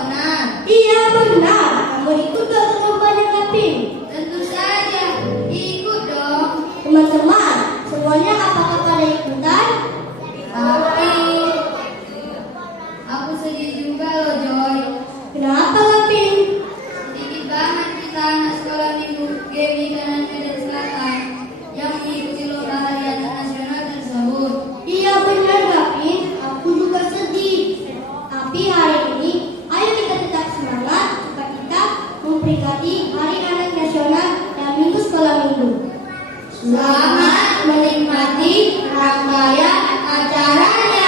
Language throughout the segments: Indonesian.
nasional. Iya benar, kamu ikut gak perlombaan yang Lapin? Tentu saja, ikut dong. Teman-teman, semuanya apakah pada ikutan? Tapi aku sedih juga loh Joy. Kenapa Lapin? Sedikit banget kita anak sekolah minggu GB Kanan Medan Selatan yang mengikuti lomba hari anak nasional tersebut. Iya benar Lapin, aku juga sedih. Tapi hari ini, ayo kita tetap semangat supaya kita memperingati Hari Anak Nasional dan Minggu Sekolah Minggu. Selamat menikmati rangkaian acaranya.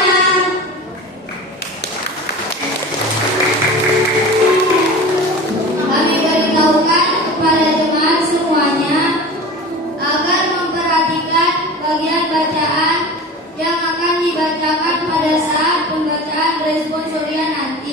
Kami beritahukan kepada jemaat semuanya agar memperhatikan bagian bacaan yang akan dibacakan pada saat pembacaan responsoria nanti.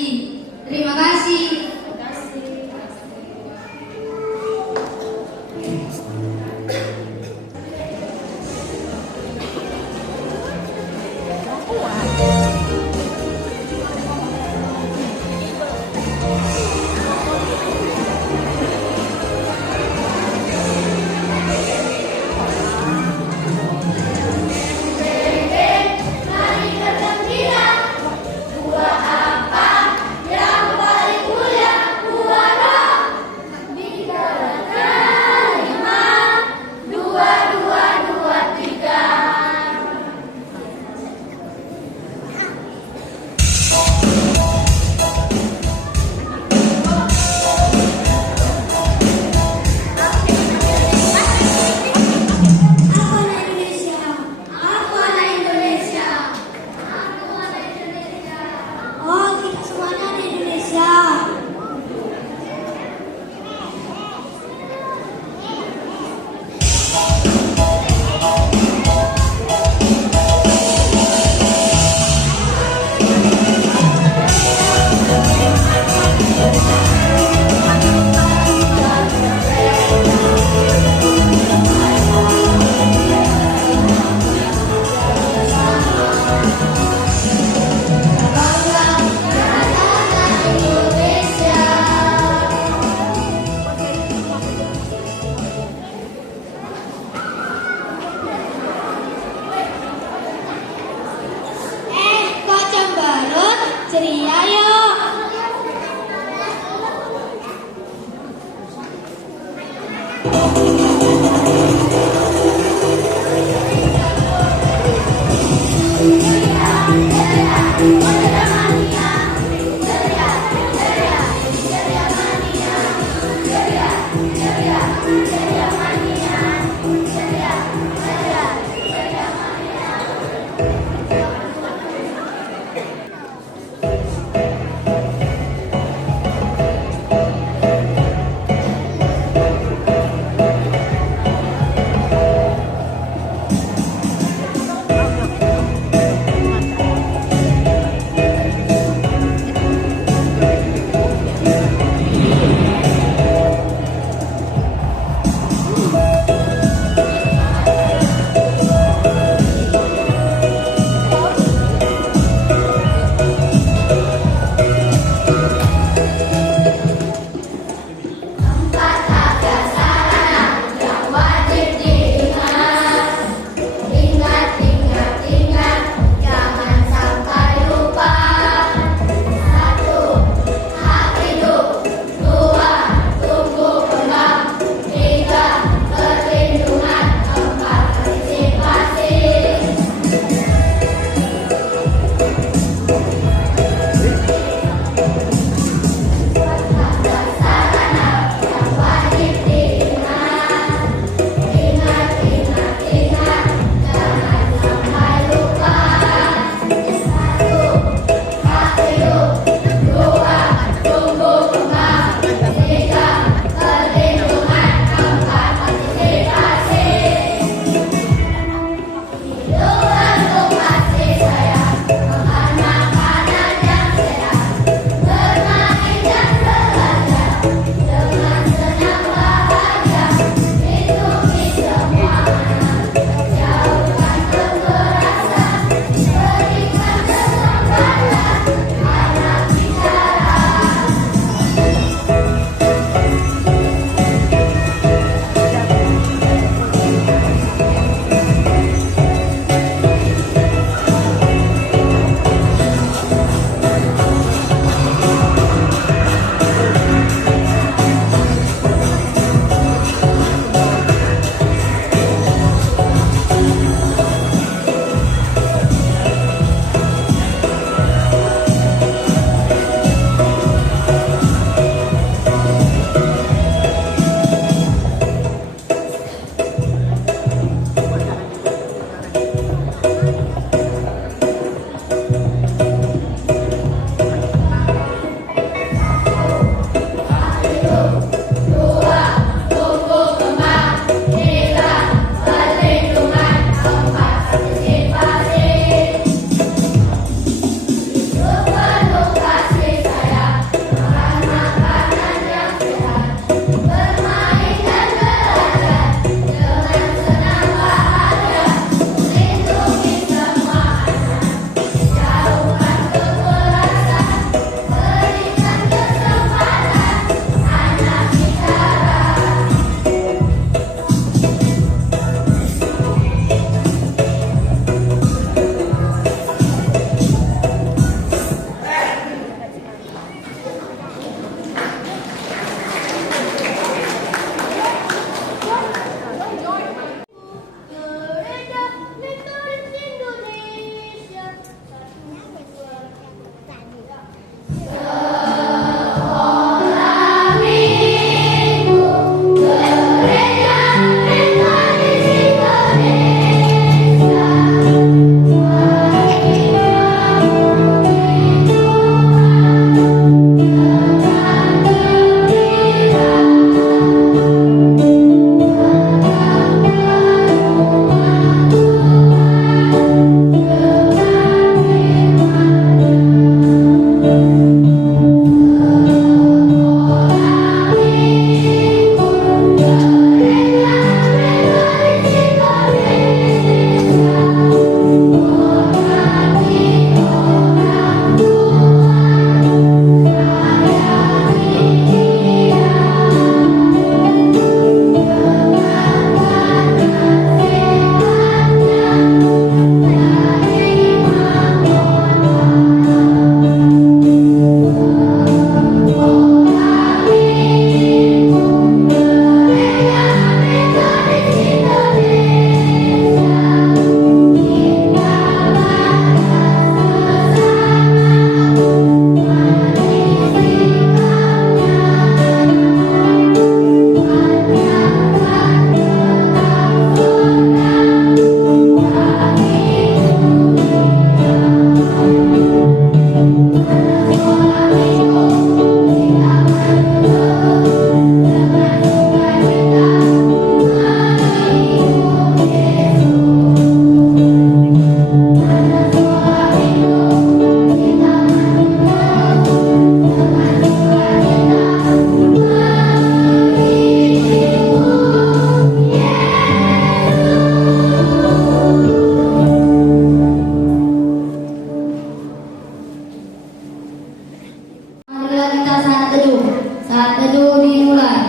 adalah kita saat teduh. Saat teduh dimulai.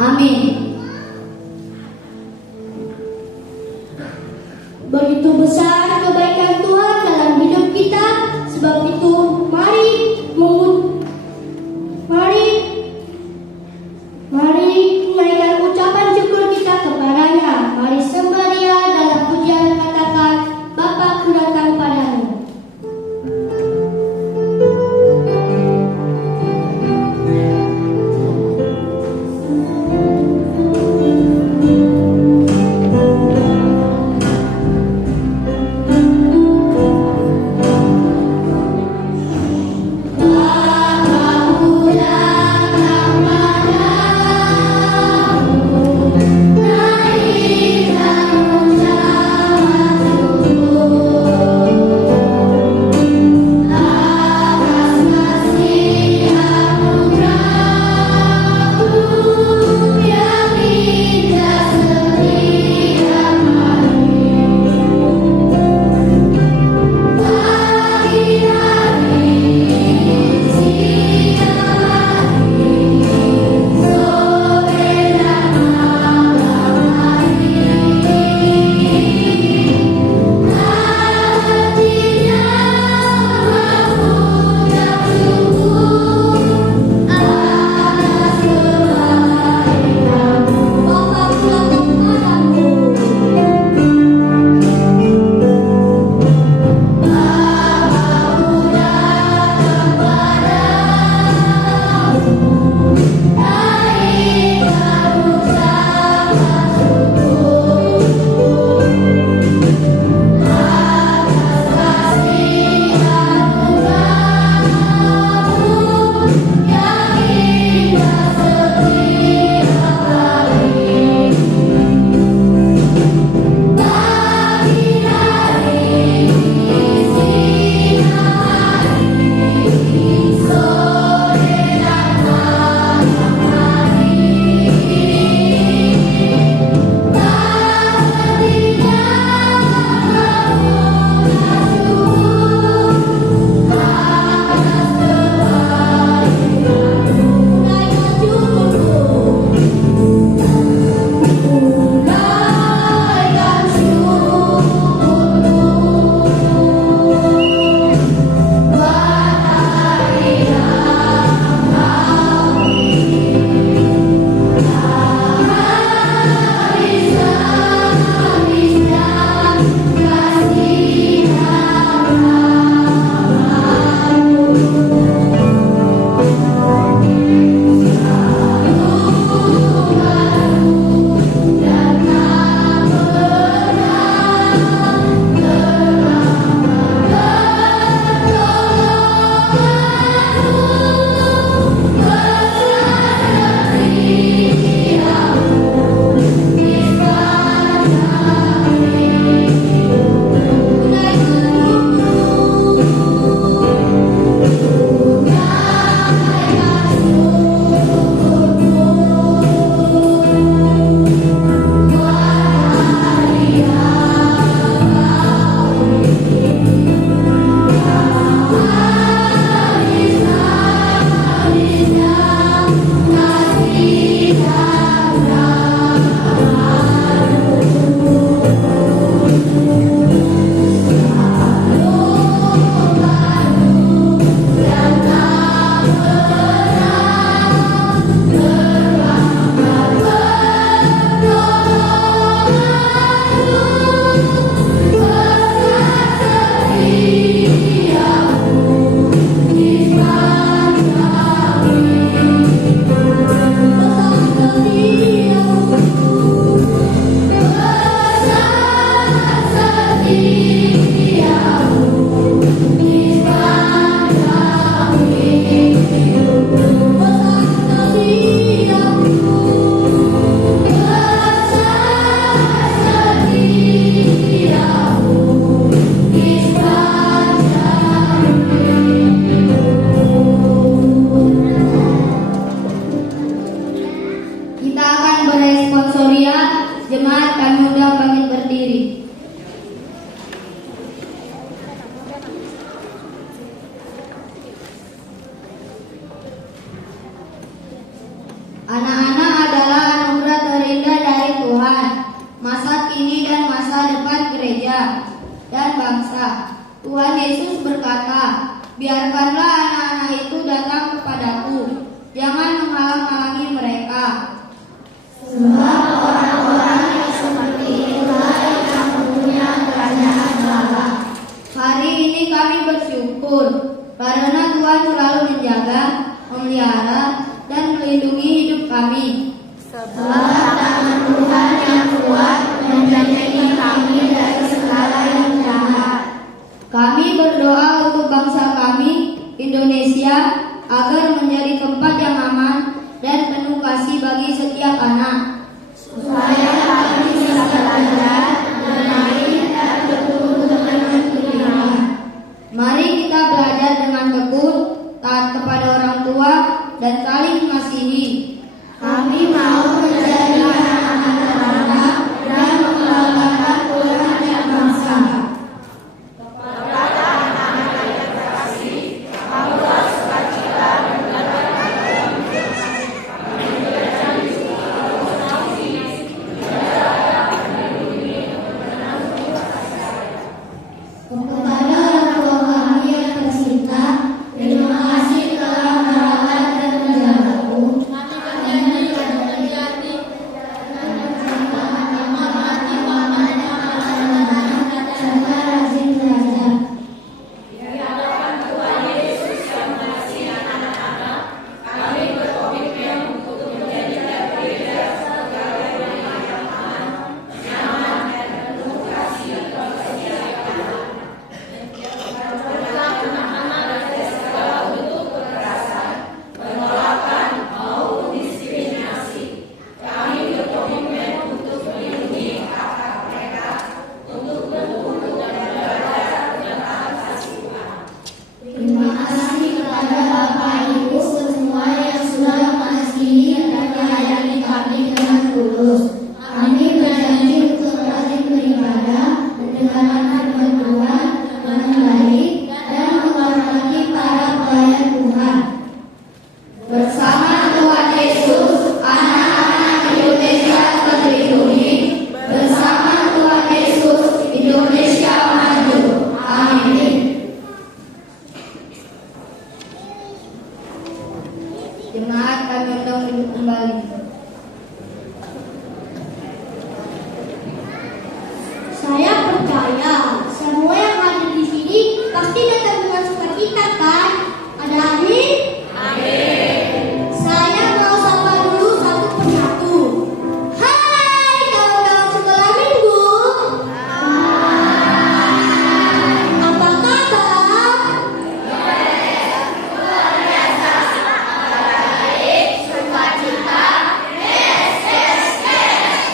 Amin. Begitu besar kebaikan Tuhan dalam hidup kita, sebab itu mari menaikkan ucapan syukur kita kepadanya. Mari sembah Dia dalam pujian, katakan, Bapa, ku datang padamu. Anak-anak adalah anugerah terindah dari Tuhan, masa kini dan masa depan gereja dan bangsa. Tuhan Yesus berkata, biarkanlah anak-anak itu datang kepadaku, jangan menghalang-halangi mereka. Sebab orang-orang yang seperti itulah yang mempunyai kerajaan Allah. Hari ini kami bersyukur karena Tuhan selalu menjaga, memelihara, dan melindungi hidup kami. Sebab tangan Tuhan yang kuat menjaga kami dari segala yang jahat. Kami berdoa untuk bangsa kami, Indonesia, agar menjadi tempat yang aman dan penuh kasih bagi setiap anak. Supaya kami bisa belajar, bermain, dan bertumbuh dengan iman. Mari kita belajar dengan tekun, taat kepada orang tua, dan saling mengasihi. Kami mau menjadi anak-anak terhormat dan membanggakan Tuhan dan bangsa. Kepada orang tua kami yang tercinta, terima kasih telah merawat dan menjagaku. Kami berjanji menghormati pamannya, anak-anak, serta rajin belajar. Terima kasih kepada Bapak Ibu semua yang sudah mengasihi dan melayani kami dengan tulus. Kami berjanji untuk rajin beribadah, mendengarkan firman Tuhan dengan baik, dan menghormati para pelayan Tuhan. Bersama Tuhan Yesus, anak-anak Indonesia terlindungi. Bersama Tuhan Yesus, Indonesia maju. Amin. Jemaat, kami undang duduk kembali. Saya percaya semua yang hadir di sini pasti datang dengan sukacita, kan? Ada amin? Amin. Saya mau sapa dulu satu persatu. Hai kawan-kawan sekolah minggu. Apa kabar?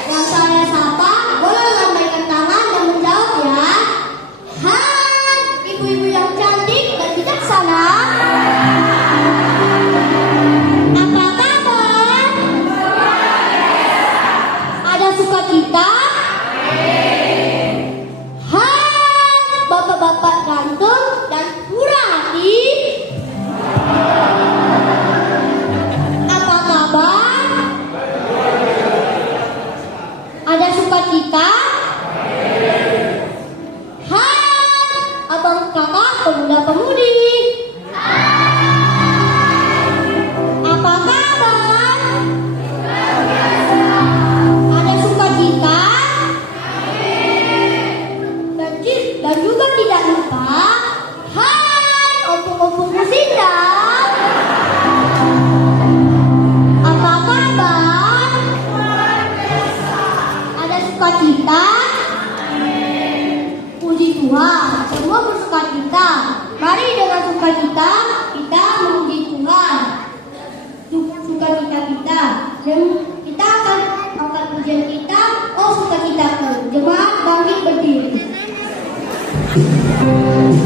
Yang saya sapa boleh lambaikan tangan dan menjawab ya. Hai ibu-ibu yang cantik dan bijaksana. Apa kabar? Ada sukacita? Hai bapak-bapak ganteng dan murah hati. Apa kabar? Ada sukacita? Hai abang kakak pemuda-pemudi. Apa kabar? Ada sukacita? Dan juga tidak lupa, hai ompong-ompong musindang. Apa kabar? Ada sukacita? Puji Tuhan, semua bersukacita. Mari dengan sukacita kita memuji Tuhan. Sukacita kita, dan kita akan angkat pujian kita. Oh sukacitaku, jemaat bangkit berdiri. Oh,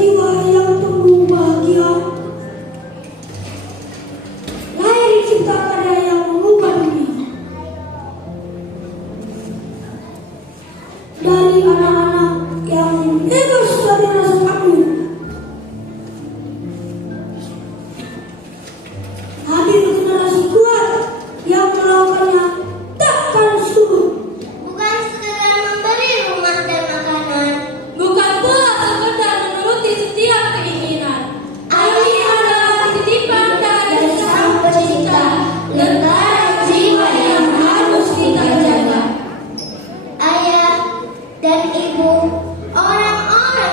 jiwa yang tumbuh bahagia. Lahir cipta karya yang mengubah dunia. Dari anak-anak yang bebas dari rasa takut, hadir generasi kuat yang melakukannya takkan surut. Bukan sekedar memberi rumah dan makanan, Bukan pula sekedar menuruti setiap keinginan. Ini adalah titipan dari Sang Pencipta, lembaran jiwa yang harus kita jaga. ayah dan ibu, orang-orang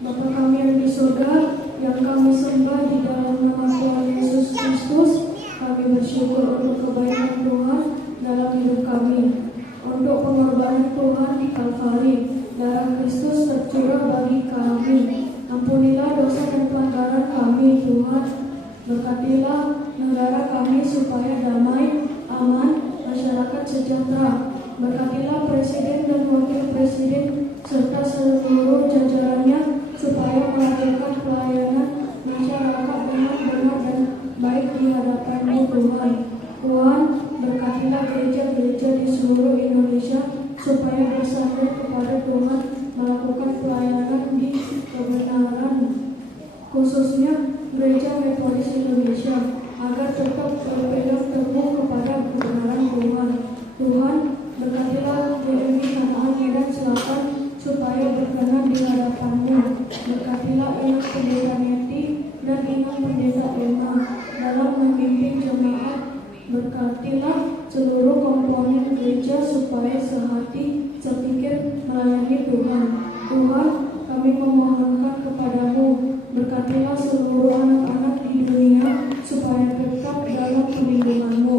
Bapa kami yang di surga, yang kami sembah di dalam nama Tuhan Yesus Kristus, kami bersyukur untuk kebaikan Tuhan dalam hidup kami, untuk pengorbanan Tuhan di Kalvari. Darah Kristus tercurah bagi kami. Ampunilah dosa dan pelanggaran kami, Tuhan. Berkatilah negara kami supaya damai, aman, masyarakat sejahtera. Berkatilah Presiden dan Wakil Presiden serta seluruh jajarannya supaya melakukan pelayanan masyarakat dengan benar dan baik di hadapan-Mu, Tuhan. Tuhan, berkatilah gereja-gereja di seluruh Indonesia supaya bersandar kepada Tuhan melakukan pelayanan di kebenaran, khususnya Gereja Metodis Indonesia, agar tetap berpegang teguh kepada kebenaran Tuhan. Tuhan, berkatilah GMI Kanaan Medan Selatan supaya berkenan di hadapan-Mu. Berkatilah Inang Pendeta Neti dan Inang Pendeta Emma dalam memimpin jemaat. Berkatilah seluruh komponen gereja supaya sehati sepikir melayani Tuhan. Tuhan, kami memohonkan kepadamu, berkatilah seluruh anak-anak di dunia supaya tetap dalam perlindungan-Mu,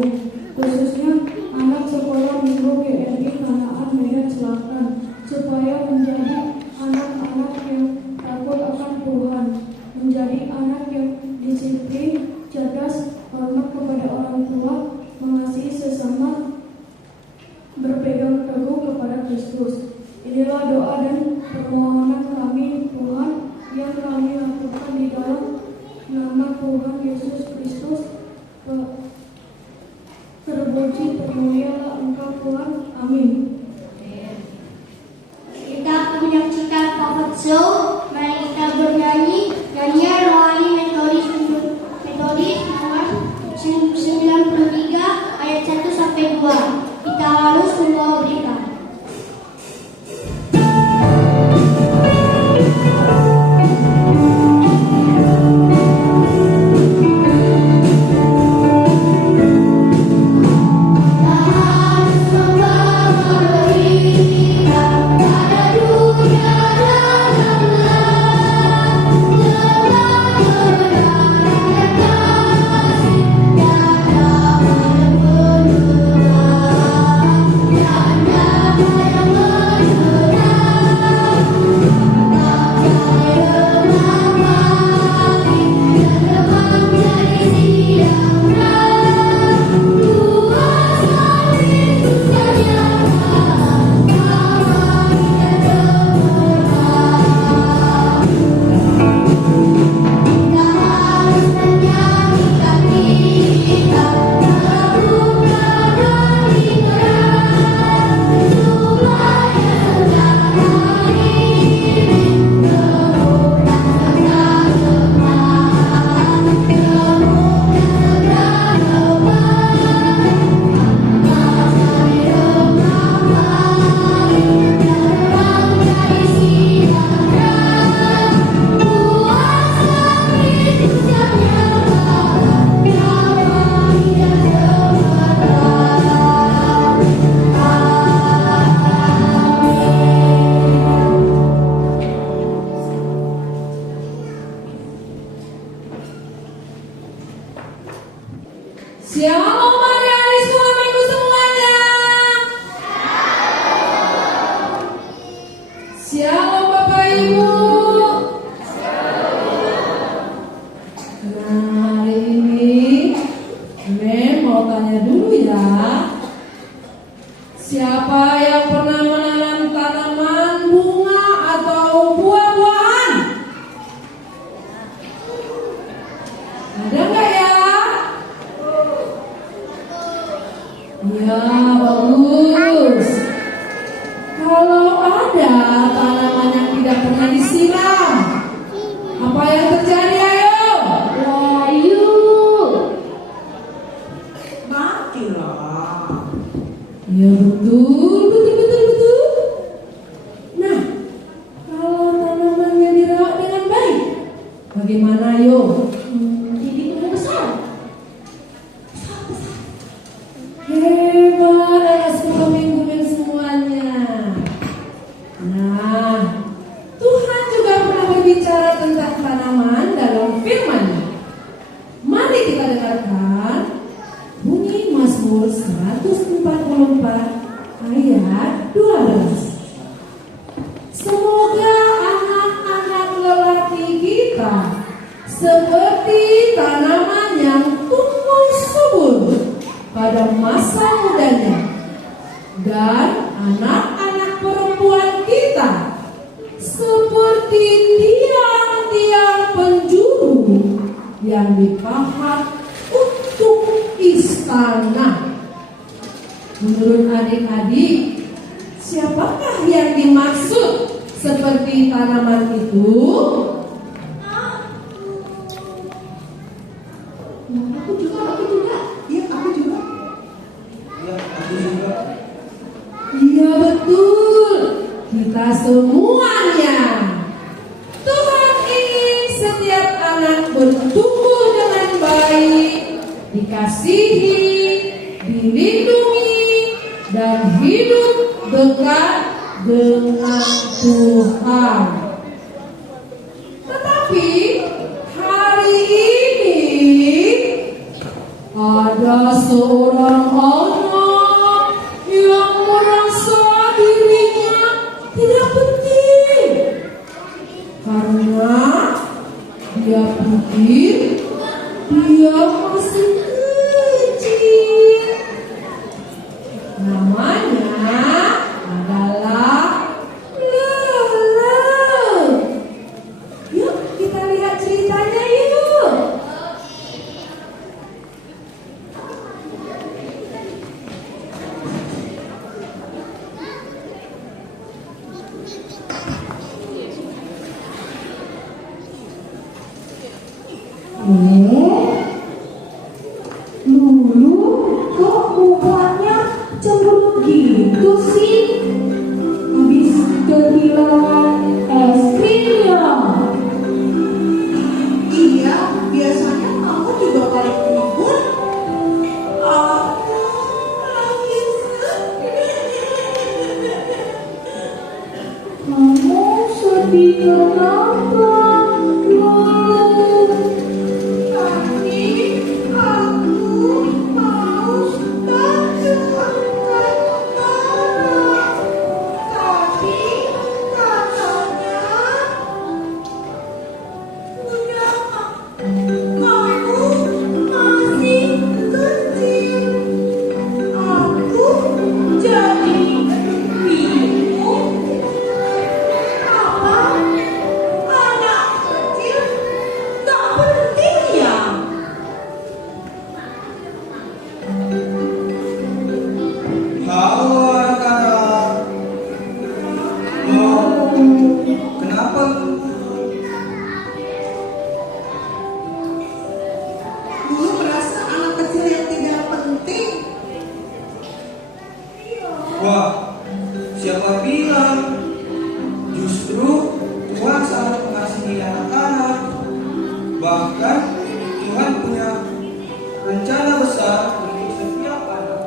khususnya anak sekolah minggu GMI Kanaan Medan Selatan, supaya menjadi anak-anak yang takut akan Tuhan, menjadi anak yang disiplin, cerdas, hormat kepada orang tua, mengasihi sesama, berpegang teguh kepada Kristus. Inilah doa dan permohonan kami, Tuhan, yang kami lakukan di dalam nama Tuhan Yesus Kristus. Terpuji termulialah Engkau Tuhan. Amin. Kita menyaksikan Prophet Show. Mari kita bernyanyi nyanyian rohani Metodis nomor 93 ayat 1 sampai 2. Kita harus membawa berita. Shalom hari-hari suamiku semuanya. Shalom Bapak Ibu. Nah, hari ini Mem mau tanya dulu ya. Siapa yang pernah menanam tanaman bunga atau buah-buahan? Ada nggak ya? Ya, bagus. Kalau ada tanaman yang tidak pernah disiram, apa yang terjadi? Ayo, layu, matilah. Ya betul. Nah, kalau tanamannya dirawat dengan baik, bagaimana yo? Jadi besar. Hebat anak sekolah minggu dan semuanya. Nah, Tuhan juga pernah berbicara tentang tanaman dalam firman. Mari kita dengarkan bunyi Mazmur 144 ayat 12. Semoga anak-anak lelaki kita seperti tanaman yang tumbuh subur pada masa mudanya, dan anak-anak perempuan kita seperti tiang-tiang penjuru yang dipahat untuk istana. Menurut adik-adik, siapakah yang dimaksud seperti tanaman itu? Aku juga. Iya, aku juga. Iya betul, kita semuanya. Tuhan ingin setiap anak bertumbuh dengan baik, dikasihi, dilindungi, dan hidup dekat dengan Tuhan. Tetapi hari ini ada seorang anak yang merasa dirinya tidak penting karena dia pikir dia masih kecil. Namanya adalah Lele. Yuk kita lihat ceritanya yuk. Lulu, kok mukanya cemberut gitu sih? Habis kehilangan es krimnya. Iya, biasanya kamu juga kalau libur aku nangis. Kamu sedih kenapa, Lulu? Tadi aku mau datang tapi katanya udah kamu masih kecil. Aku jadi bingung. Apa anak kecil gak penting ya? Halo anak-anak. Oh, kenapa? Dulu merasa anak kecil yang tidak penting. Wah, siapa bilang? Justru Tuhan sangat mengasihi anak-anak. Bahkan Tuhan punya rencana besar untuk setiap anak.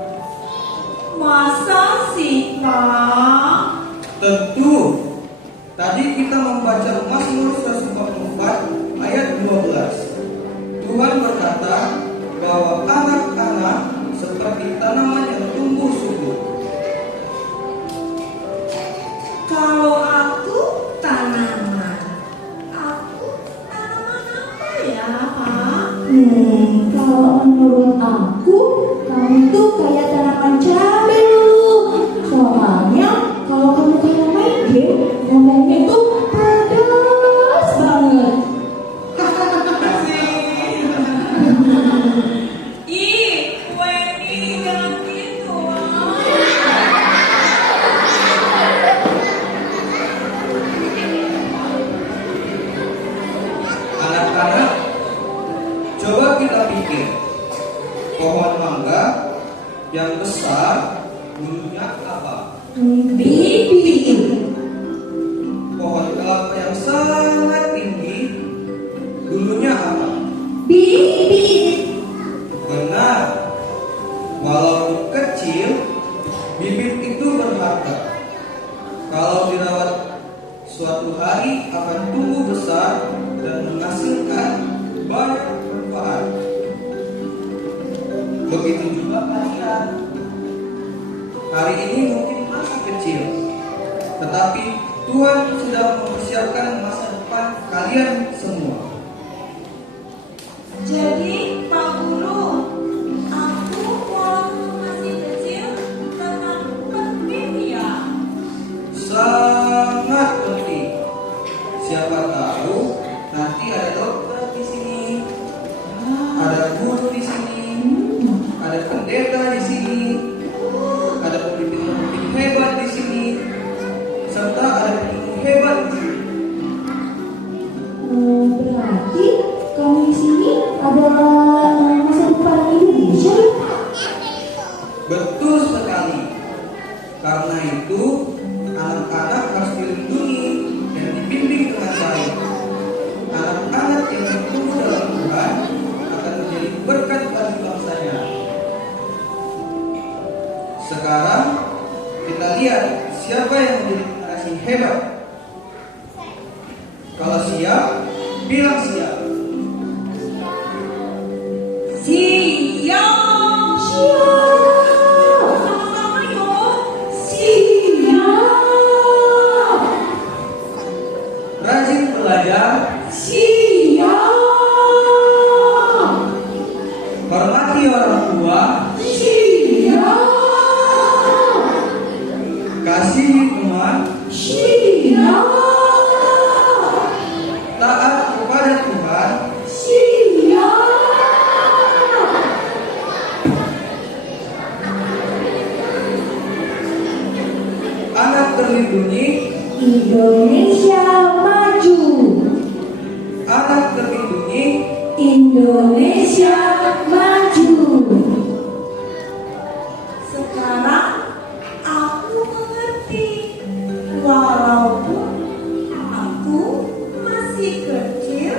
Masa sih, Pak? Tentu. Tadi kita membaca Mazmur 144 ayat 12. Tuhan berkata bahwa anak-anak seperti tanaman yang tumbuh subur. Kalau aku tanaman apa ya, Pak? Kalau menurut aku, kamu tuh kayak tanaman cabai Lulu. Soalnya kalau kamu kayak main game, ngomongnya tuh pedas banget. Ih, Wendy, jangan gitu. Anak-anak, coba kita pikir. Pohon mangga yang besar dulunya apa? Bibi. Pohon kelapa yang sangat tinggi dulunya apa? Bibi. Benar. Walaupun kecil, bibit itu berharga. Kalau dirawat, suatu hari akan tumbuh besar Tuhan sudah mempersiapkan masa depan kalian semua. Jadi, Pak Guru, aku waktu masih kecil memang penting ya? Sangat penting. Siapa tahu nanti ada dokter di sini, ada guru di sini, ada pendeta di sini, ada pemimpin hebat di sini, serta ada pemimpin hebat di sini. Berarti kami di sini adalah masa depan Indonesia. Betul sekali. Karena itu anak-anak harus dilindungi dan dibimbing dengan baik. Anak-anak yang bertumbuh dalam Tuhan akan menjadi berkat bagi bangsanya. Sekarang kita lihat siapa yang menjadi generasi hebat. Kalau siap, bilang siap. Siap! Sama-sama yuk! Siap! Rajin belajar, Siap! hormati orang tua, Siap! kasihi teman, Siap! taat kepada Tuhan, Siap! anak terlindungi, Indonesia maju. anak terlindungi, Indonesia maju. Sekarang aku mengerti, walaupun aku masih kecil,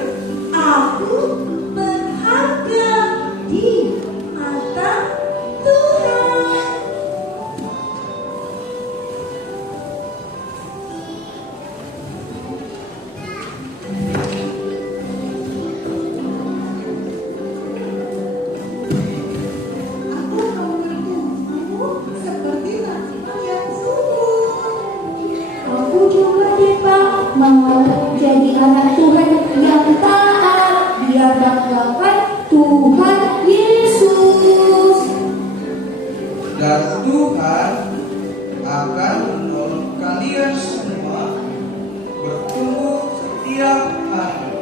aku berharga di mata Tuhan. Aku mau bertumbuh seperti Rasul yang sungguh. Aku juga Pak mau jadi anak Tuhan yang taat, biar banggakan Tuhan Yesus. dan Tuhan akan menolong kalian semua bertumbuh setiap hari.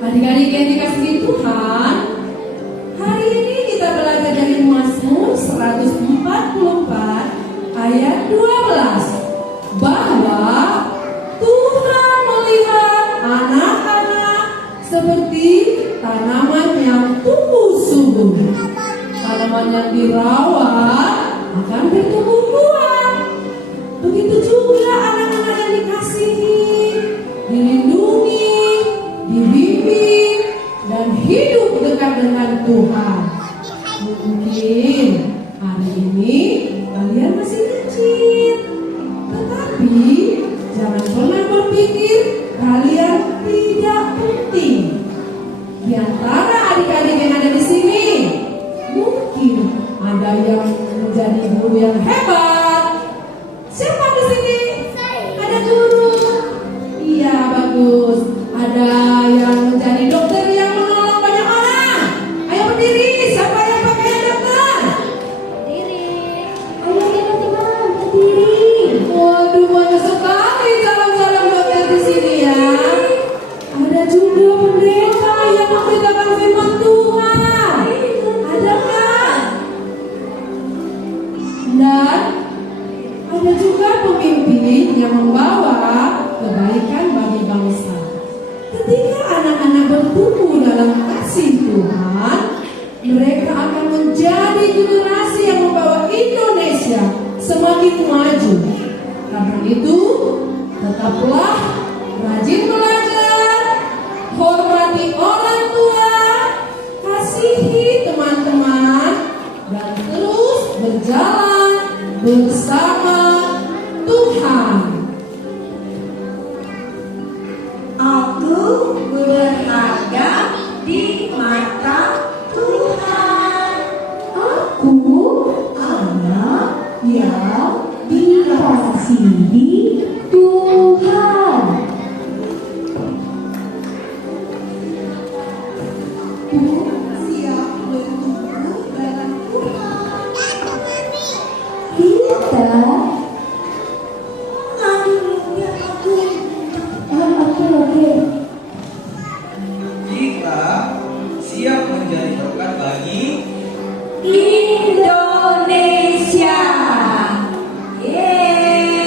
Adik-adik yang dikasihi Tuhan, hari ini kita belajar dari Mazmur 144 ayat 12 bahwa Tuhan melihat anak-anak seperti tanaman yang tumbuh subur. Tanaman yang dirawat akan bertumbuh kuat. Begitu juga anak-anak yang dikasihi, dilindungi, dibimbing, dan hidup dekat dengan Tuhan. Mungkin hari ini kalian masih kecil, tetapi jangan pernah berpikir kalian tidak penting. Di antara adik-adik yang ada di sini, mungkin ada yang menjadi guru yang hebat. Siapa di sini? Ada guru. Iya, bagus. Ada yang menjadi dokter yang menolong banyak orang. Ayo berdiri. Siapa yang pakai dokter? Ayo teman-teman berdiri. Waduh, banyak sekali calon-calon dokter di sini ya. Ada juga pendeta yang memberitakan firman Tuhan. Ada kan? Dan ada juga pemimpin yang membawa kebaikan bagi bangsa. Ketika anak-anak bertumbuh dalam kasih Tuhan, mereka akan menjadi generasi yang membawa Indonesia semakin maju. Karena itu, tetaplah rajin belajar, hormati orang tua, kasihi teman-teman, dan terus berjalan bersama Tuhan. Aku berharga di mata Tuhan. yang dikasihi Tuhan. Siap bertumbuh dalam Tuhan. Kita oke. Kita siap menjadi berkat bagi Indonesia. Yeay.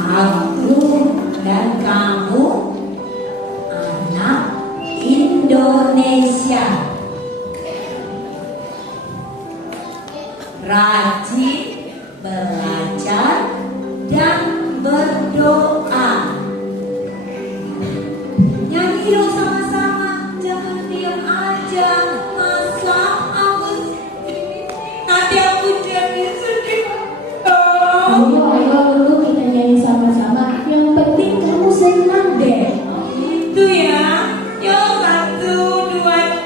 Aku dan kamu anak Indonesia. Rajin belajar dan berdoa. Nyanyi dong sama-sama, jangan diam aja. Masa aku nanti aku jadi sedih. Ayo dulu kita nyanyi sama-sama. Yang penting kamu senang deh. Itu ya. Yuk 1, 2.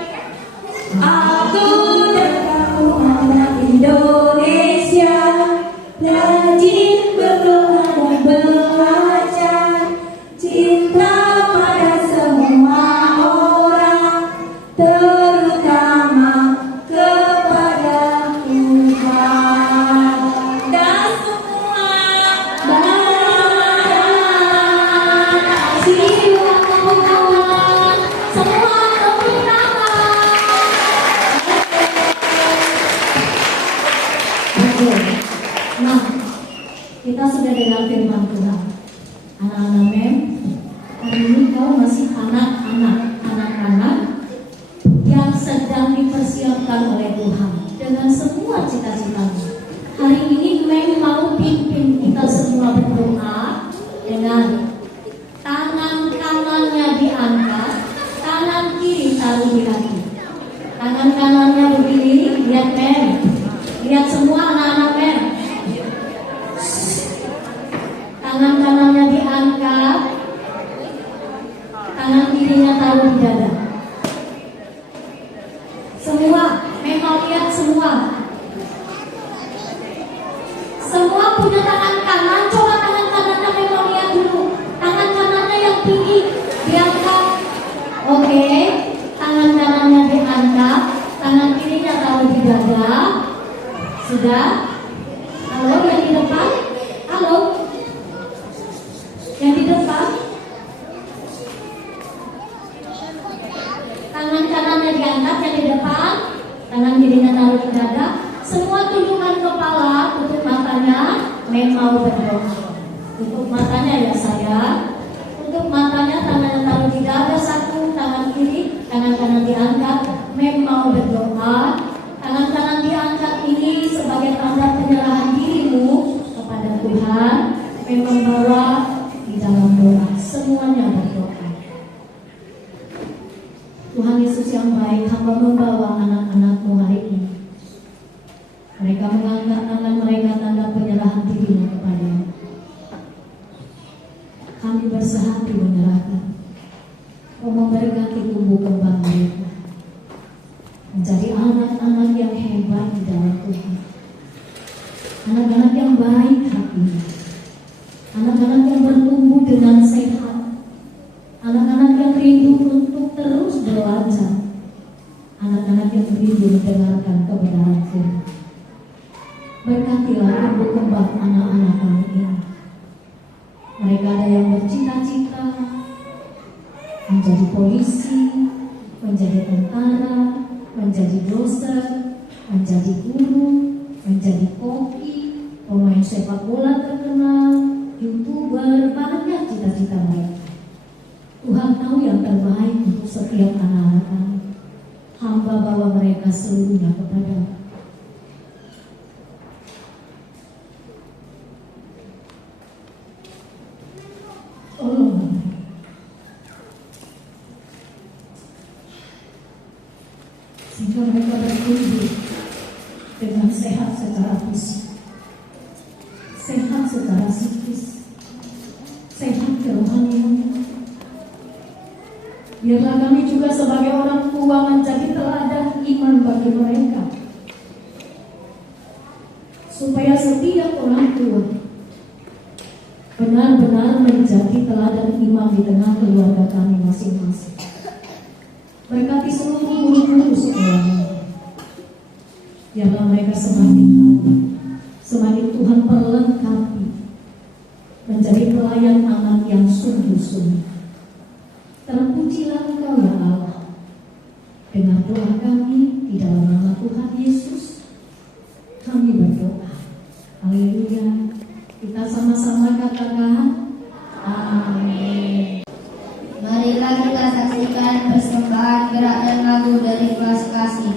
Aku dan kamu anak Indonesia, rajin berdoa dan belajar, cinta pada semua orang, terutama kepada Tuhan. Dan semua semua tepuk tangan. Oke. Nah, kita sudah dengar firman Tuhan. Anak-anak mem, hari ini kau masih anak-anak yang sedang dipersiapkan oleh Tuhan dengan semua cita-citanya. Hari ini mem mau pimpin kita semua berdoa dengan tangan kanannya diangkat, tangan kiri taruh di hati. Tangan kanannya berdiri, lihat mem. Lihat semua anak-anak mem. Tangan kanannya diangkat, tangan kirinya taruh di dada. Semua, memang lihat semua. Semua punya tangan kanan, coba tangan kanannya memang lihat dulu. Tangan kanannya yang tinggi diangkat. Oke, tangan kanannya diangkat, tangan kirinya taruh di dada. Sudah? Halo yang di depan? Halo? Yang di depan? Tangan kanannya diangkat yang di depan, tangan kirinya taruh di dada. Semua tundukkan kepala, tutup matanya, mau berdoa. Tutup matanya ya sayang. Tutup matanya, tangannya taruh di dada satu, tangan kiri, tangan kanan diangkat, mau berdoa. Tangan kanan diangkat ini sebagai tanda penyerahan dirimu kepada Tuhan, membawa di dalam doa. Semuanya berdoa. Tuhan Yesus yang baik, hamba membawa anak-anakmu hari ini. Mereka mengangkat tangan mereka tanda penyerahan dirinya kepada-Mu. Kami bersehati menyerahkan. Kau memberkati tumbuh kembang mereka menjadi anak-anak yang hebat di dalam Tuhan. Anak-anak yang baik hatinya. Anak-anak yang bertumbuh dengan sehat. Anak-anak yang rindu untuk terus belajar. Anak-anak yang rindu mendengarkan kebenaran Tuhan. Berkatilah tumbuh kembang anak-anak kami ini. Mereka ada yang bercita-cita menjadi polisi, menjadi tentara, menjadi dosen, menjadi guru, menjadi koki, pemain sepak bola terkenal, YouTuber, banyak cita-cita mereka. Tuhan tahu yang terbaik untuk setiap anak-anak kami. Hamba bawa mereka seluruhnya kepada-Mu. Sehingga mereka bertumbuh dengan sehat secara fisik, secara psikis, sehat kerohanian. Biarlah kami juga sebagai orang tua menjadi teladan iman bagi mereka, supaya setiap orang tua benar-benar menjadi teladan iman di tengah keluarga kami masing-masing. Berkati seluruh guru-guru sekolah ini. Biarlah mereka semakin hadir, semakin Tuhan perlengkapi, menjadi pelayan anak yang sungguh-sungguh. Terpujilah Engkau ya Allah. Dengar doa kami di dalam nama Tuhan Yesus. Kami berdoa. Haleluya. Kita sama-sama katakan amin. Marilah kita saksikan persembahan gerak dan lagu dari kelas kasih.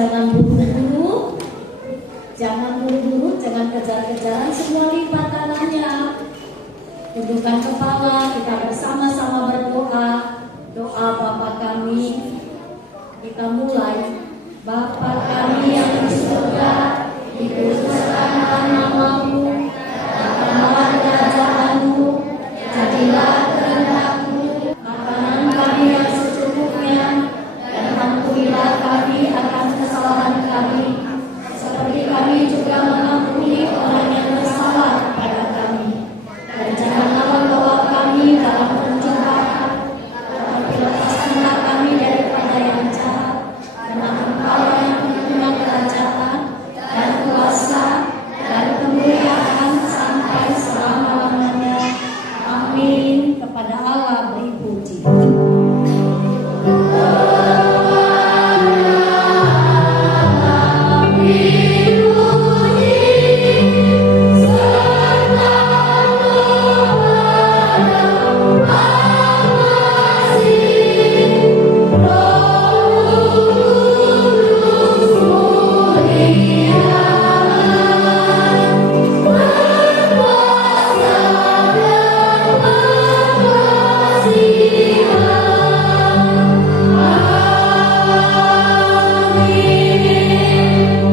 jangan buru-buru, jangan kejar-kejaran, semua lipat tangannya. Tundukkan kepala, kita bersama-sama berdoa. Doa Bapa kami, kita mulai. Bapa kami yang di surga, dikuduskanlah namamu, datanglah kerajaanmu, jadilah kehendakmu, makanan kami yang secukupnya, dan ampunilah kami akan kesalahan kami, seperti kami juga mengampuni orang yang bersalah kepada kami. Dan janganlah membawa kami dalam pencobaan, tetapi lepaskanlah kami daripada yang jahat. Karena Engkau yang punya kerajaan dan kuasa dan kemuliaan sampai selama-lamanya. Amin. Kepada Allah beri puji.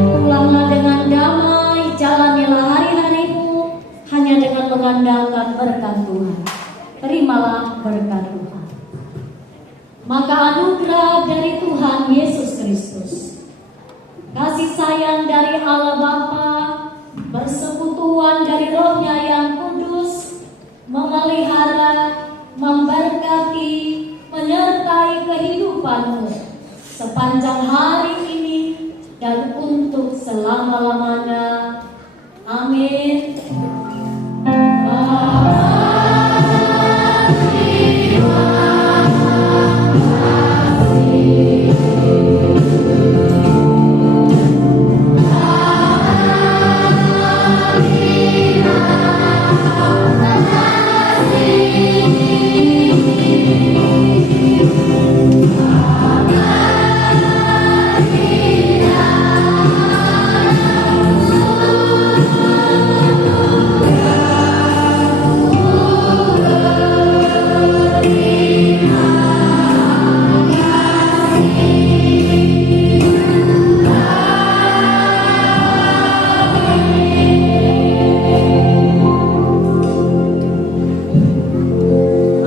Pulanglah dengan damai, jalanilah hari-harimu hanya dengan mengandalkan berkat Tuhan. Terimalah berkat Tuhan. Maka anugerah dari Tuhan Yesus Kristus, kasih sayang dari Allah Bapa, persekutuan dari Roh-Nya yang kudus, memelihara, memberkati, menyertai kehidupanmu sepanjang hari ini dan untuk selama-lamanya. Amin.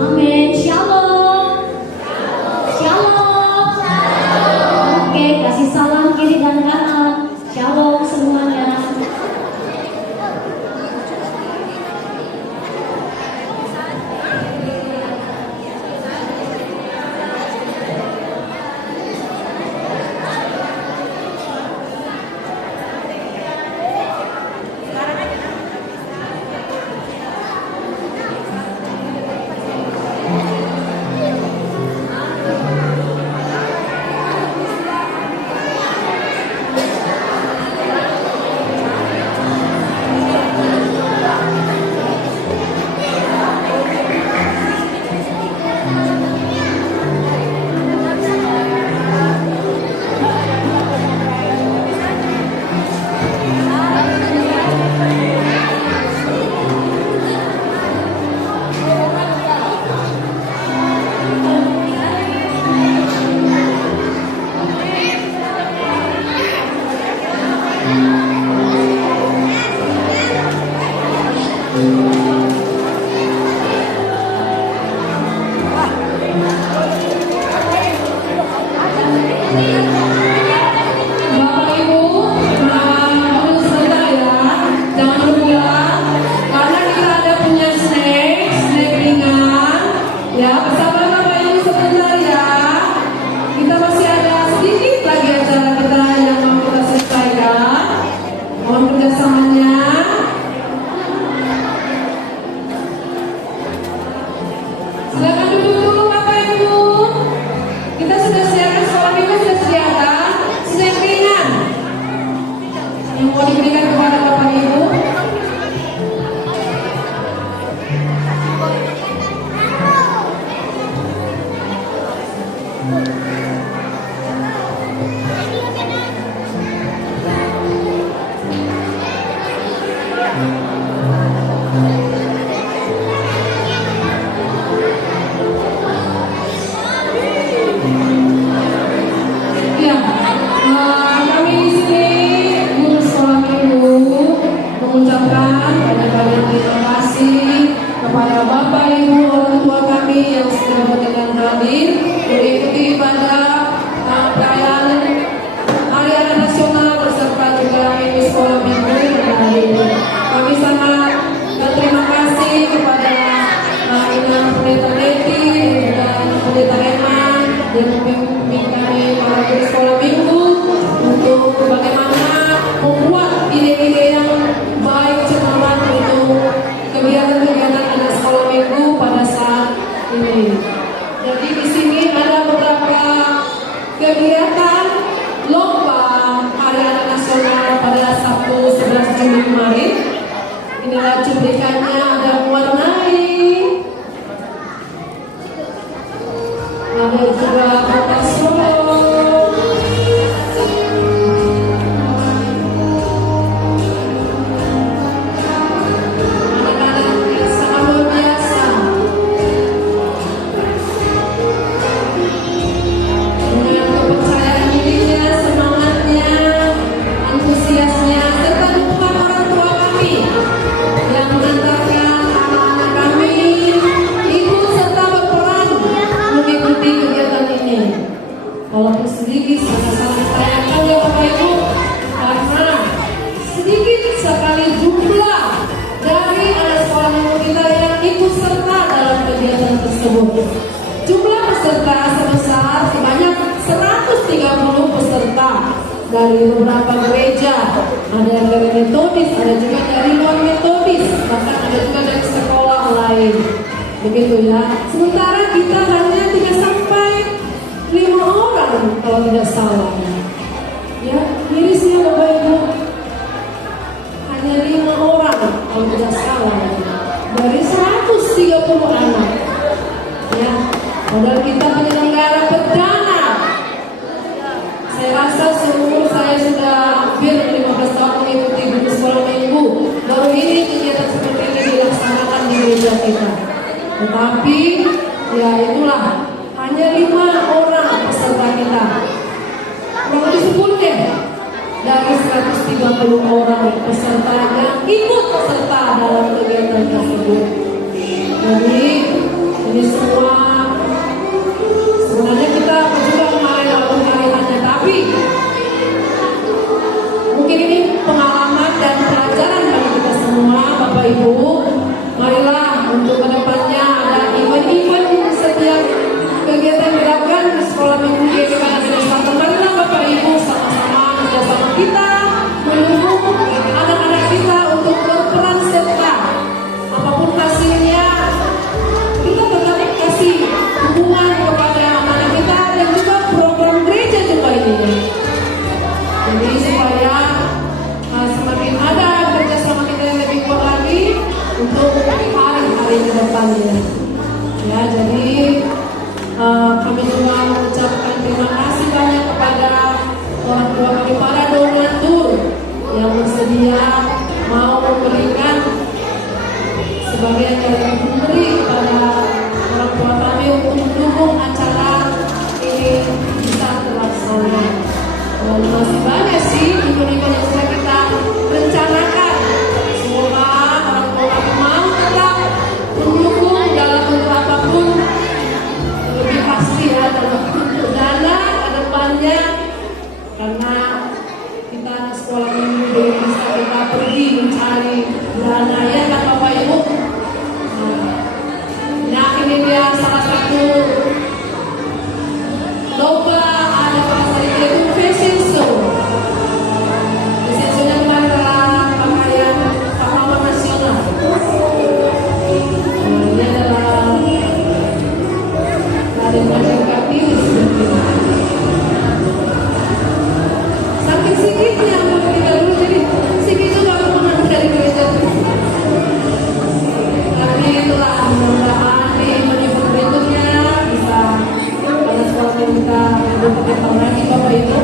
Amin. Shalom. Shalom. Oke, kasih salam kiri dan kanan. Shalom semuanya. Bapak Ibu, harus saudara ya, jangan berbuat karena kita ada punya snack ringan. Ya, bersama Bapak Ibu sebentar ya. Kita masih ada sedikit lagi acara kita yang mau kita selesaikan. Mohon kerjasamanya. Silakan duduk dulu Bapak Ibu. Kita sudah siapkan, sekolah minggu sudah sediakan. Ya, kami di sini guru sekolah minggu mengucapkan banyak-banyak terima kasih kepada Bapak Ibu orang tua kami yang sudah berkenan hadir mengikuti ibadah perayaan Hari Anak Nasional beserta juga minggu sekolah minggu yang hari ini. Kami sangat berterima kasih kepada Pendeta Leti dan Pendeta Eman yang membimbing kami para guru sekolah minggu untuk bagaimana membuat ide-ide yang baik cemerlang untuk kegiatan-kegiatan anak sekolah minggu pada saat ini. Jadi di sini ada beberapa kegiatan lomba Hari Anak Nasional pada Sabtu 11 Juli kemarin. Inilah cuplikannya, ada mewarnai, ada juga kota Solo. Anak-anak yang sangat luar biasa dengan kepercayaan dirinya, semangatnya, antusiasnya, serta dukungan orang tua kami yang mengantarkan anak-anak kami ikut serta berperan mengikuti kegiatan ini. Walaupun sedikit sangat-sangat sayangkan ya Bapak Ibu, karena sedikit sekali jumlah dari anak sekolah minggu kita yang ikut serta dalam kegiatan tersebut. Jumlah peserta sebesar sebanyak 130 peserta dari beberapa gereja, ada yang dari metodis, ada juga dari non metodis, bahkan ada juga dari sekolah lain. Begitu ya. Sementara kita hanya 3 sampai 5 orang kalau tidak salah. Ya, mirisnya Bapak Ibu, hanya 5 orang kalau tidak salah dari 130 anak. Ya, padahal kita penyelenggara perdana. Saya rasa seumur saya sudah hampir 15 tahun mengikuti guru sekolah minggu. Baru ini kegiatan seperti ini dilaksanakan di gereja kita. Tetapi ya itulah, hanya 5 orang peserta kita. Kurang lebih 10 deh dari 130 orang peserta yang ikut serta dalam kegiatan tersebut. Jadi ini semua sebenarnya kita juga kemarin walaupun hanya, tapi mungkin ini pengalaman dan pelajaran bagi kita semua Bapak Ibu. Marilah untuk kedepannya ada event-event setiap kegiatan gerakan di sekolah minggu GKK Negeri Selatan. Marilah Bapak Ibu sama-sama bersama kita mendukung anak-anak kita untuk berperan serta. Apapun hasilnya, kita tetap kasih dukungan kepada anak-anak kita dan juga program gereja juga ini. Jadi supaya semakin ada kerjasama kita yang lebih kuat lagi untuk hari-hari ke depannya. Ya, jadi kami juga mengucapkan terima kasih banyak kepada orang tua kami, para donatur yang bersedia mau memberikan sebagian dari memberi kepada orang tua kami untuk mendukung acara ini bisa terlaksana. Dan masih banyak sih event-event yang sudah kita rencanakan. Semoga orang tua kami mau tetap mendukung dalam bentuk apapun, lebih pasti ya dalam bentuk dana ke depannya, karena kita anak sekolah minggu belum bisa kita pergi mencari dana ya kan Bapak Ibu. Nah ini dia salah satu lomba ada pasal itu fashion show. Fashion show-nya kemarin adalah pakaian pahlawan nasional. Ini adalah Raden Majeng Kartini. Saking sikitnya kalau kita dulu, jadi sikit juga kemenangan dari gereja. Tapi itulah mudah-mudahan di event berikutnya bisa pada sekolah kita mendukung lagi Bapak Ibu.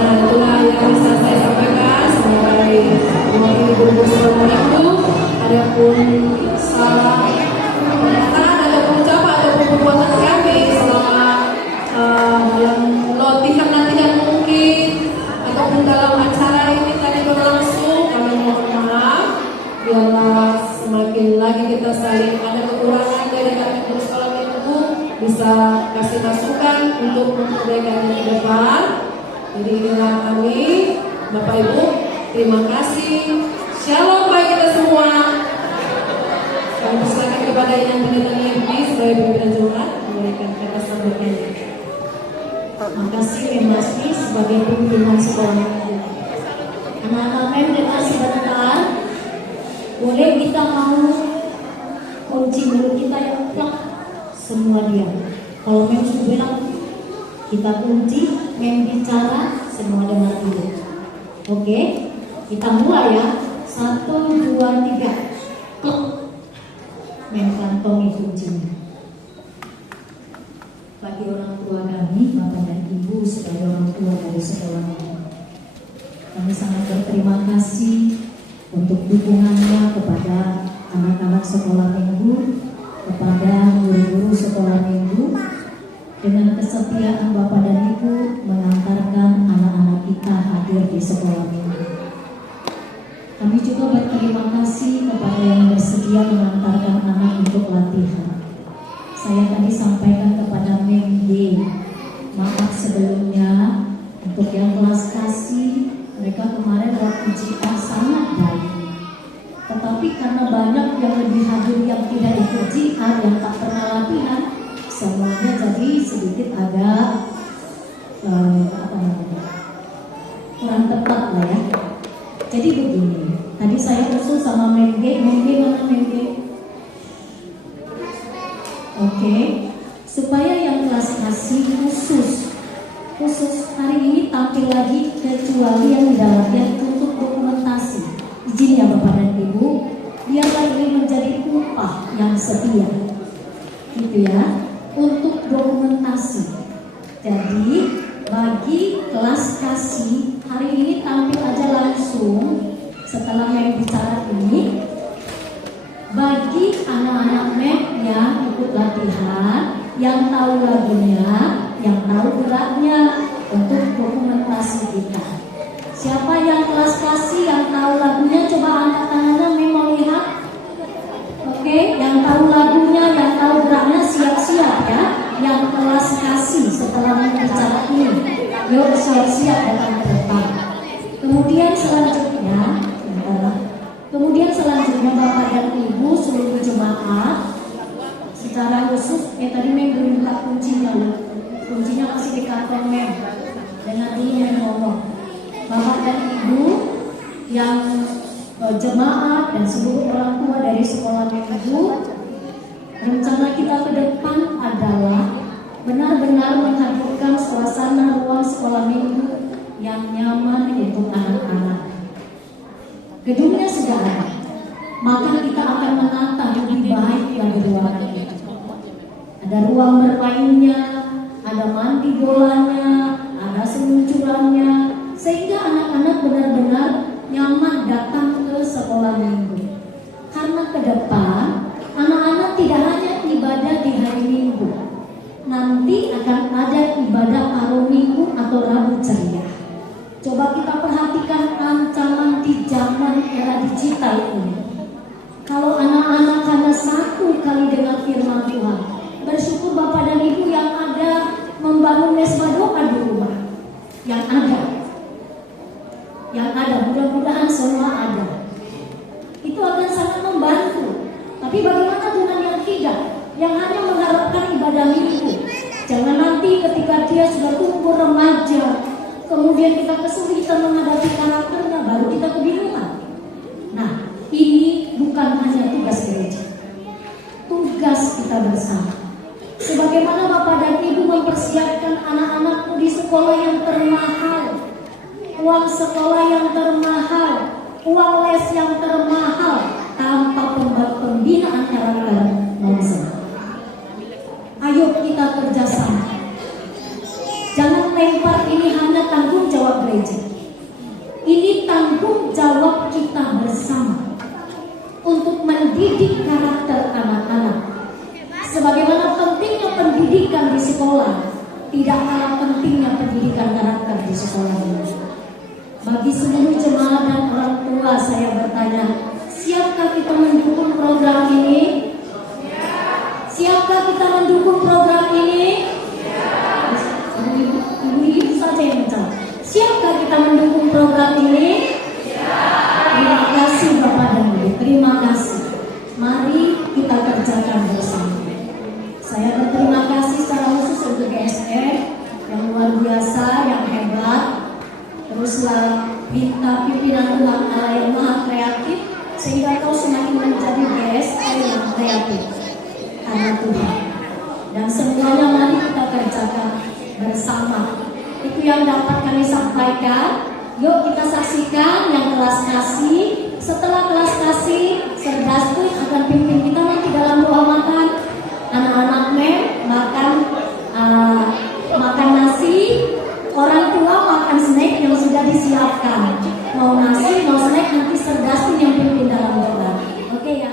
Nah itulah yang bisa saya sampaikan. ataupun salah perkataan ataupun ucapan ataupun perbuatan kami selama dalam latihan yang mungkin ataupun dalam acara ini tadi berlangsung, kami mohon maaf. Biarlah semakin lagi kita saling ada kekurangan dari kami terus sekolah minggu bisa kasih masukan untuk memperbaikan ke depan. Jadi inilah kami, Bapak Ibu, terima kasih. Shalom bagi kita semua. Kami persilakan kepada yang pendeta Limpi sebagai pimpinan jemaat memberikan kata sambutan. Terima kasih Mesti sebagai pimpinan sekolah minggu. Anak-anak mem dengan sebentar, boleh kita mau kunci mulut kita yang plak semua diam. Kalau mem sudah bilang kita kunci, mem bicara, semua dengar dulu. Oke, kita mulai ya. 1, 2, 3. Klek. Mem kantongi kuncinya. Bagi orang tua kami, Bapak dan Ibu sebagai orang tua dari sekolah ini, kami sangat berterima kasih untuk dukungannya kepada anak-anak sekolah minggu, kepada guru-guru sekolah minggu, dengan kesetiaan Bapak dan Ibu mengantarkan anak-anak kita hadir di sekolah minggu. Kami juga berterima kasih kepada yang bersedia mengantarkan anak untuk latihan. Saya tadi sampaikan kepada Mem D, maaf sebelumnya untuk yang kelas kasih, mereka kemarin waktu GR sangat baik. Tetapi karena banyak yang lebih hadir yang tidak ikut GR, yang tak pernah latihan, semuanya jadi sedikit agak kurang tepat lah ya. Jadi begini, tadi saya usul sama Mem D mana Mem D? Oke, supaya yang kelas kasih khusus hari ini tampil lagi kecuali yang di dalamnya untuk dokumentasi. Izin ya Bapak dan Ibu, biarlah ini menjadi upah yang setia, gitu ya, untuk dokumentasi. Jadi bagi kelas kasih hari ini tampil aja langsung setelah yang bicara ini. Bagi anak-anak MEM yang ikut latihan, yang tahu lagunya, yang tahu geraknya untuk dokumentasi kita. Siapa yang kelas kasih yang tahu lagunya, coba angkat tangannya, MEM mau lihat. Oke, yang tahu lagunya, yang tahu geraknya, siap-siap ya. Yang kelas kasih setelah bicara ini, yuk siap-siap datang ke depan. Kemudian selanjutnya Bapak dan Ibu seluruh jemaat secara khusus, tadi Mem belum minta kuncinya loh. Kuncinya masih di kantong Mem. Dengar dulu Mem ngomong. Bapak dan Ibu yang jemaat dan seluruh orang tua dari sekolah minggu, rencana kita ke depan adalah benar-benar menghadirkan suasana ruang sekolah minggu yang nyaman untuk anak-anak. Gedungnya sudah ada, maka kita akan menata lebih baik lagi ruangan itu. Ada ruang bermainnya, ada mandi bolanya, ada seluncurannya, sehingga anak-anak benar-benar nyaman datang ke sekolah minggu. Karena ke depan anak-anak tidak hanya ibadah di hari Minggu, nanti akan ada ibadah paruh minggu atau Rabu ceria. Coba kita perhatikan ancaman di zaman era digital ini. Kalau anak-anak hanya satu kali dengar firman Tuhan, bersyukur Bapak dan Ibu yang ada membangun mesbah doa di rumah. Yang ada, mudah-mudahan semua ada. Itu akan sangat membantu. Tapi bagaimana dengan yang tidak, yang hanya mengharapkan ibadah minggu? Jangan nanti ketika dia sudah tumbuh remaja, kemudian kita kesulitan menghadapi karakternya, baru kita kebingungan. Nah, ini bukan hanya tugas gereja, tugas kita bersama. Sebagaimana Bapak dan Ibu mempersiapkan anak-anakmu di sekolah yang termahal, uang sekolah yang termahal, uang les yang termahal, tanpa pembinaan karakter bangsa. Ayo kita kerjasama. Jangan lempar ini hanya tanggung jawab gereja. Ini tanggung jawab kita bersama. untuk mendidik karakter anak-anak. Sebagaimana pentingnya pendidikan di sekolah, tidak kalah pentingnya pendidikan karakter di sekolah ini. Bagi seluruh jemaat dan orang tua, saya bertanya, siapkah kita mendukung program ini? Siapkah kita mendukung program ini? Ibu-ibu saja yang menjawab. Siapkah kita mendukung program ini? Terima kasih Bapak dan Ibu, terima kasih. Mari kita kerjakan bersama. Saya berterima kasih secara khusus untuk GSM yang luar biasa, yang hebat. Teruslah minta pimpinan ulang yang maha kreatif, sehingga kau semakin menjadi GSM yang kreatif karena Tuhan. Dan semuanya mari kita kerjakan bersama. Itu yang dapat kami sampaikan. Yuk kita saksikan yang kelas kasih. Setelah kelas kasih, Serdas pun akan pimpin kita nanti dalam doa makan. Anak-anak makan nasi, orang tua makan snack yang sudah disiapkan. Mau nasi, mau snack, nanti Serdas pun yang pimpin dalam doa. Oke ya?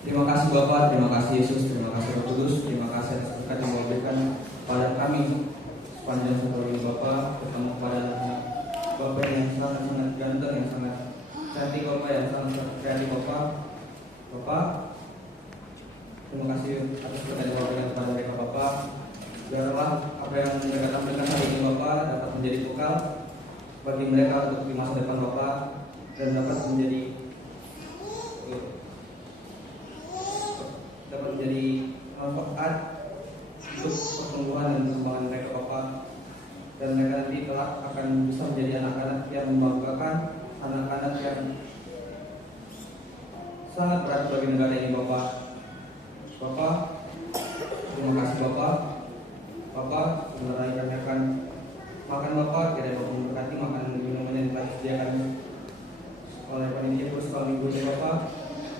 Terima kasih Bapak, terima kasih Yesus, terima kasih Roh Kudus, terima kasih atas berkat yang diberikan pada kami sepanjang satu ini Bapak, terutama pada Bapak yang sangat ganteng, yang sangat cantik Bapak, yang sangat kreatif Bapak, terima kasih atas berkat yang diberikan kepada mereka Bapak. Biarlah apa yang mereka tampilkan hari ini Bapak dapat menjadi bekal bagi mereka untuk di masa depan Bapak. dan dapat menjadi manfaat untuk pertumbuhan dan perkembangan mereka Bapak, dan mereka nanti kelak akan bisa menjadi anak-anak yang membanggakan, anak-anak yang sangat berat bagi negara ini Bapak. Bapak, terima kasih Bapak. Bapak, sebenarnya kami akan makan Bapak, kira Bapak memberkati makan minuman yang telah disediakan oleh panitia terus kami minggu Bapak,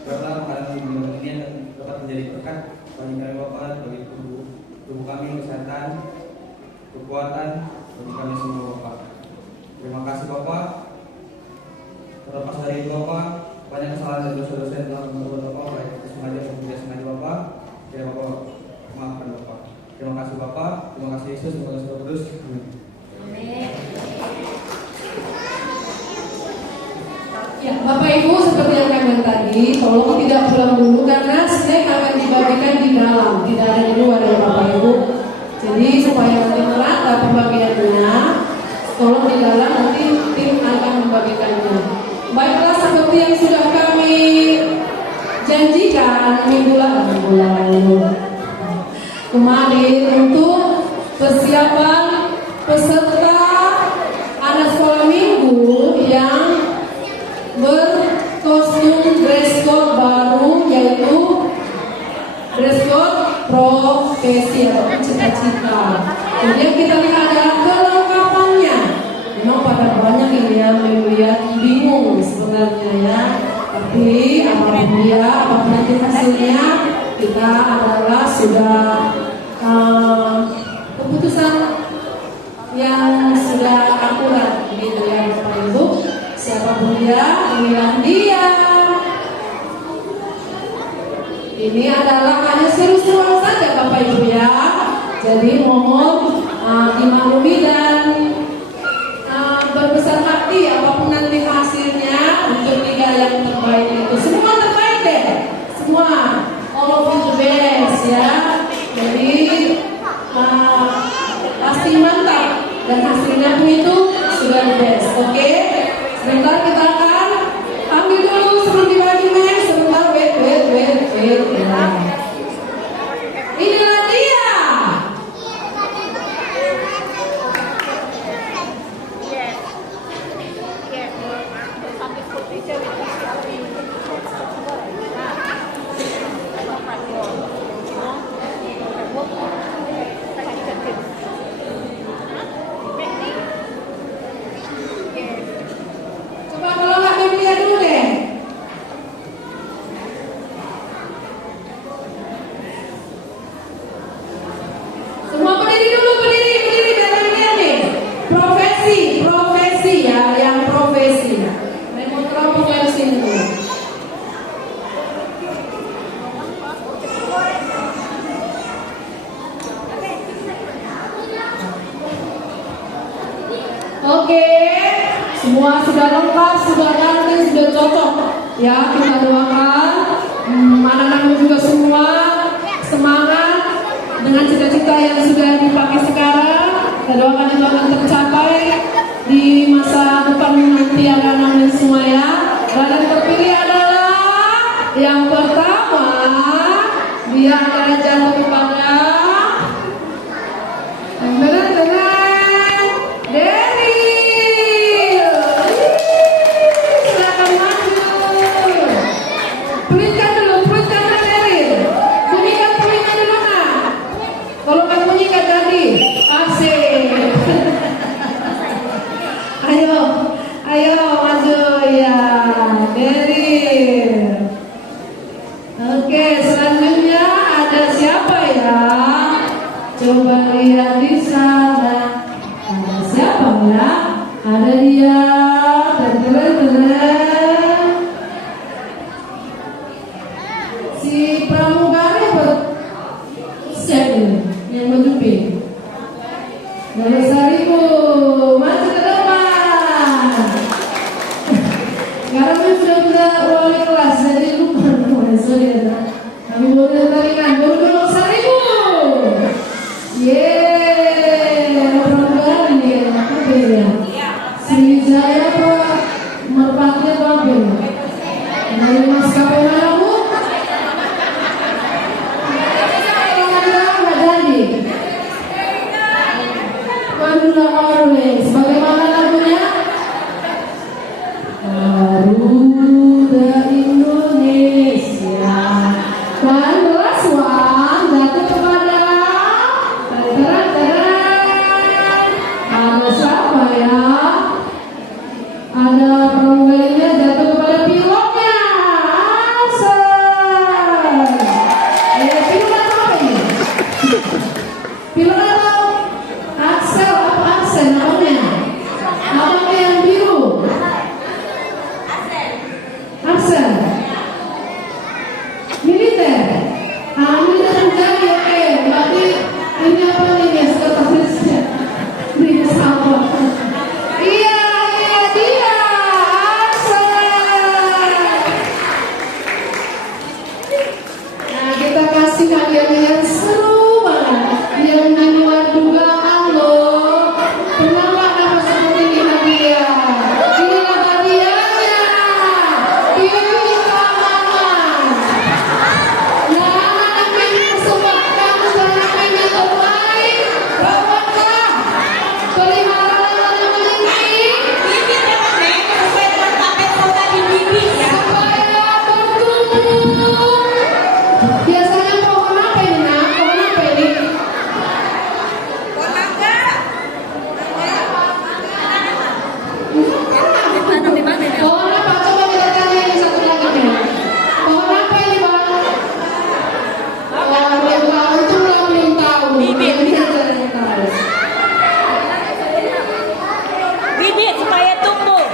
karena makanan minuman ini dapat menjadi berkat bagi kami Bapak, bagi tubuh kami, kesehatan, kekuatan bagi kami semua Bapak. Terima kasih Bapak. Terlepas dari itu Bapak, banyak kesalahan dan dosa-dosa yang telah membuat Bapak, baik sengaja maupun tidak sengaja Bapak, ya Bapak maafkan Bapak. Terima kasih Bapak, terima kasih Yesus, terima kasih Roh Kudus. Ya, Bapak Ibu, seperti yang kami bilang tadi, tolong tidak pulang dulu karena snack akan dibagikan di dalam, tidak ada di luar ya Bapak Ibu. Jadi supaya nanti merata pembagiannya, tolong di dalam, nanti tim akan membagikannya. Baiklah, seperti yang sudah kami janjikan minggu lalu kemarin untuk persiapan peserta anak sekolah minggu yang berkostum dress code baru, yaitu dress code profesi atau cita-cita. Kemudian kita lihat adalah kelengkapannya. Memang pada banyak ini yang melihat bingung sebenarnya ya. Tapi apapun dia, apapun nanti hasilnya, kita adalah sudah keputusan yang sudah akurat gitu ya Bapak Ibu. Siapapun dia, inilah dia. Ini adalah hanya seru-seruan saja Bapak Ibu ya. Jadi mohon dimaklumi dan berbesar hati apapun nanti hasilnya untuk liga yang terbaik itu. Semua terbaik deh, semua all of you the best ya. Jadi pasti mantap dan hasilnya pun itu sudah the best. Oke? Sebentar kita akan ambil dulu seperti bagi next. Sebentar wait ya. Inilah dia. Coba kalau nggak lihat dulu deh. Semua berdiri dulu, berdiri dari lihat nih. Profesi ya, yang profesi. Remote kelompok yang sini dulu. Oke, semua sudah lengkap, sudah rapi, sudah cocok. Ya, kita doakan anak-anak juga semua semangat dengan cita-cita yang sudah dipakai sekarang. Kita doakan itu akan tercapai di masa depan nanti anak-anak semua ya. Dan yang terpilih adalah yang pertama, dia akan jatuh kepada Ayo maju ya, Dery. Oke, selanjutnya ada siapa ya? Coba lihat di sana. Ada siapa ya? Ada dia. Si pramugari siapa ini? Yang baju pink. Dari Saribu, maju ke depan. Karena sudah wali kelas, jadi lupa sorry ya. Kami boleh taringan, baru Saribu. Pramugari nih, apa ya? Sriwijaya apa? Merpati apa? bibit supaya tumbuh.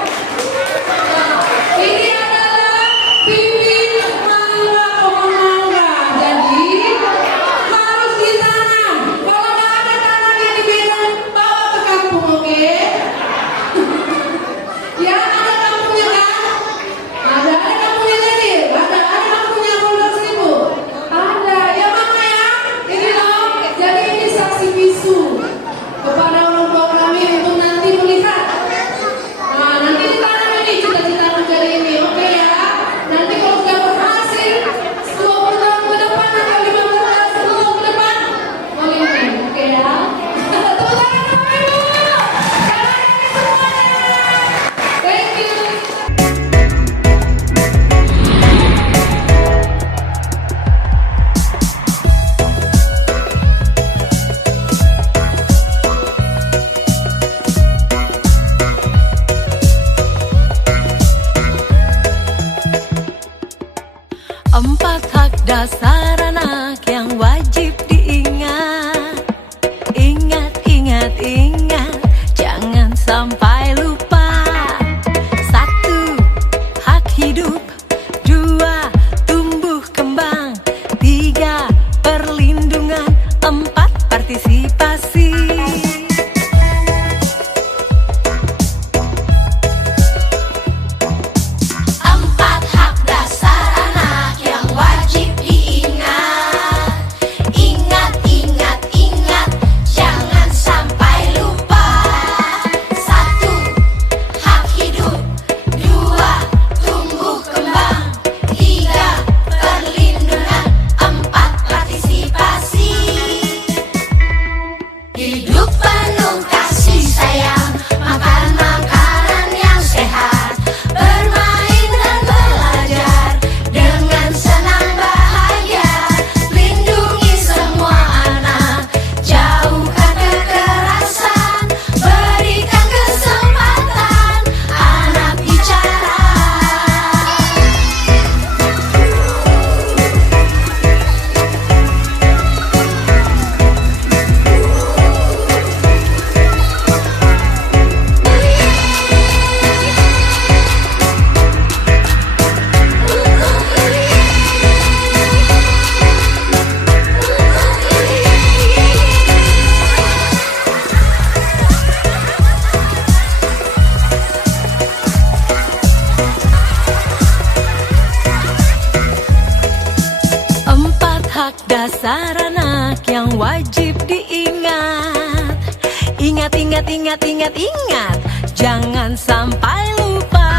Ini adalah bibit mangga pohon mangga. Jadi harus ditanam. Kalau nggak ada tanamnya di Medan, bawa ke kampung, oke? Ya, ada kampungnya kan? Ada kampungnya tadi? Ada kampungnya Pondok Seribu? Ada. Ya mama ya, ini loh. Jadi ini saksi bisu kepada orang tua kami untuk nanti melihat. Nah, nanti ditanam ini cita-cita menjadi ini, oke ya? Nanti kalau sudah berhasil 20 tahun ke depan atau 15 tahun ke depan, boleh ini, oke ya? Tepuk tangan Bapak Ibu. Selamat semuanya. Thank you. Empat hak dasar anak yang wajib diingat. Ingat, ingat, ingat, jangan sampai lupa. 1. Hak hidup. 2. Tumbuh kembang. 3. Perlindungan. 4. Partisipasi. Empat hak dasar anak yang wajib diingat. Ingat, ingat, ingat, jangan sampai lupa. 1. Hak hidup. 2. Tumbuh kembang. 3. Perlindungan. 4. Partisipasi. Hidup penuh kasih sayang, makan makanan yang sehat, bermain dan belajar dengan senang bahagia. Lindungi semua anak, jauhkan kekerasan, berikan kesempatan anak bicara. Empat hak dasar anak yang wajib diingat. Ingat, ingat, ingat, ingat, ingat, jangan sampai lupa.